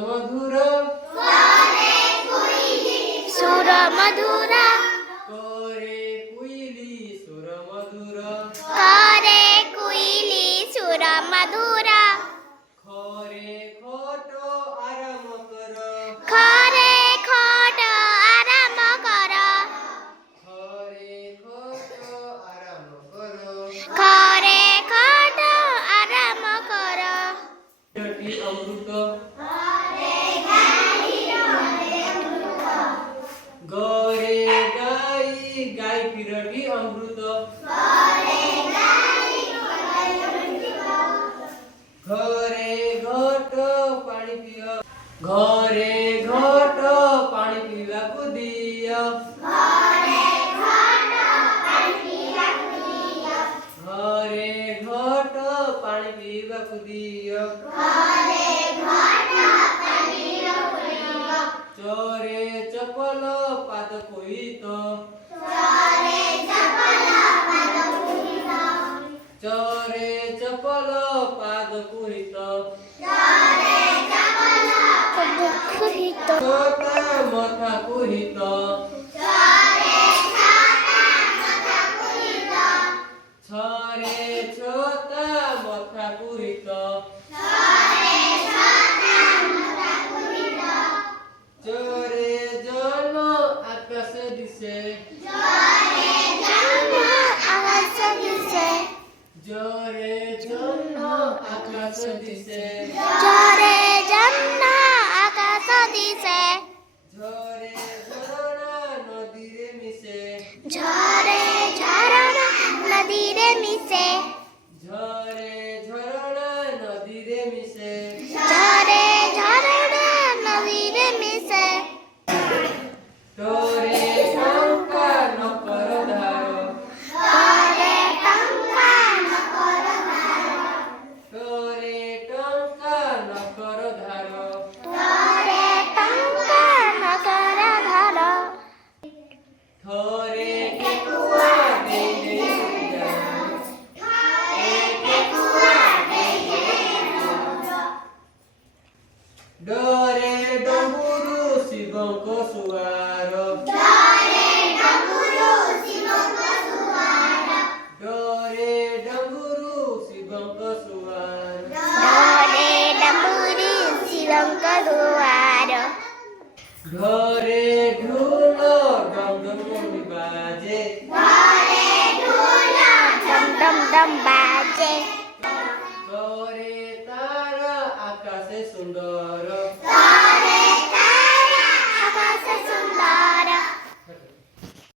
मधुर सुर मधुर करे कुइली सुर मधुर करे कुइली सुर मधुर खरे खटो आराम कर खरे खट आराम कर खरे खटो आराम कर खरे खट आराम कर टी अमृत गरे गाई गाई पिरटी अमृत घरे घट पानी पिय घरे घट पानी पीवाकू दिय घरे घट पानी पीवाकू दिय चरे चपल पाद कोहित चरे चपल पाद कोहित छोटा मथा कोहित छरे छोटा मथा कोहित चरे जन आकाश दिशे जरे जन आकाश दिशे झरे जन्न आकाश दिशे झरे झरणा नदीरे मिशे झरे झरणा नदीरे मिशे झरे झरणा नदीरे मिशे झरे झरणा नदीरे मिशे तोरे टंका नकर धार तोरे टंका नकर धार तोरे टंका नकर धार तोरे टंका नकर धार थोरे टेकुआ दे डरे डम्बुरु शिवको सुवार डरे डम्बुरु शिवको सुवार डोरे डम्बुरी शिवंक दुआर घरे ढोल डमडम बाजे डम डम डम बाजे